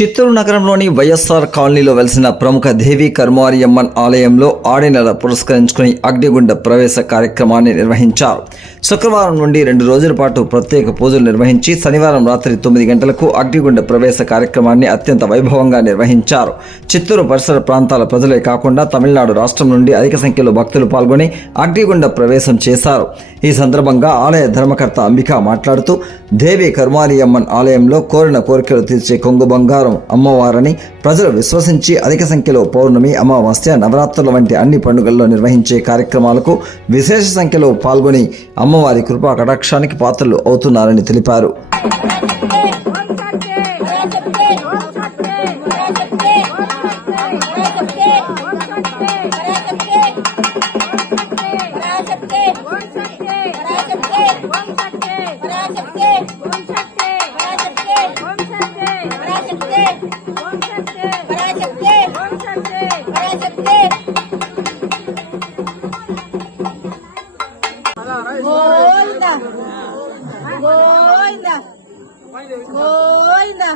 చిత్తూరు నగరంలోని వైఎస్ఆర్ కాలనీలో వెలిసిన ప్రముఖ దేవి కర్మారియమ్మన్ ఆలయంలో ఆడినెల పురస్కరించుకుని అగ్నిగుండ ప్రవేశ కార్యక్రమాన్ని నిర్వహించారు. శుక్రవారం నుండి రెండు రోజుల పాటు ప్రత్యేక పూజలు నిర్వహించి శనివారం రాత్రి తొమ్మిది గంటలకు అగ్నిగుండ ప్రవేశ కార్యక్రమాన్ని అత్యంత వైభవంగా నిర్వహించారు. చిత్తూరు పరిసర ప్రాంతాల ప్రజలే కాకుండా తమిళనాడు రాష్ట్రం నుండి అధిక సంఖ్యలో భక్తులు పాల్గొని అగ్నిగుండ ప్రవేశం చేశారు. ఈ సందర్భంగా ఆలయ ధర్మకర్త అంబిక మాట్లాడుతూ దేవి కర్మారియమ్మన్ ఆలయంలో కోరిన కోరికలు తీర్చే కొంగు బంగారం అమ్మవారని ప్రజలు విశ్వసించి అధిక సంఖ్యలో పౌర్ణమి అమావాస్య నవరాత్రుల వంటి అన్ని పండుగల్లో నిర్వహించే కార్యక్రమాలకు విశేష సంఖ్యలో పాల్గొని అమ్మవారి కృపా కటాక్షానికి పాత్రలు అవుతున్నారని తెలిపారు. Govinda Govinda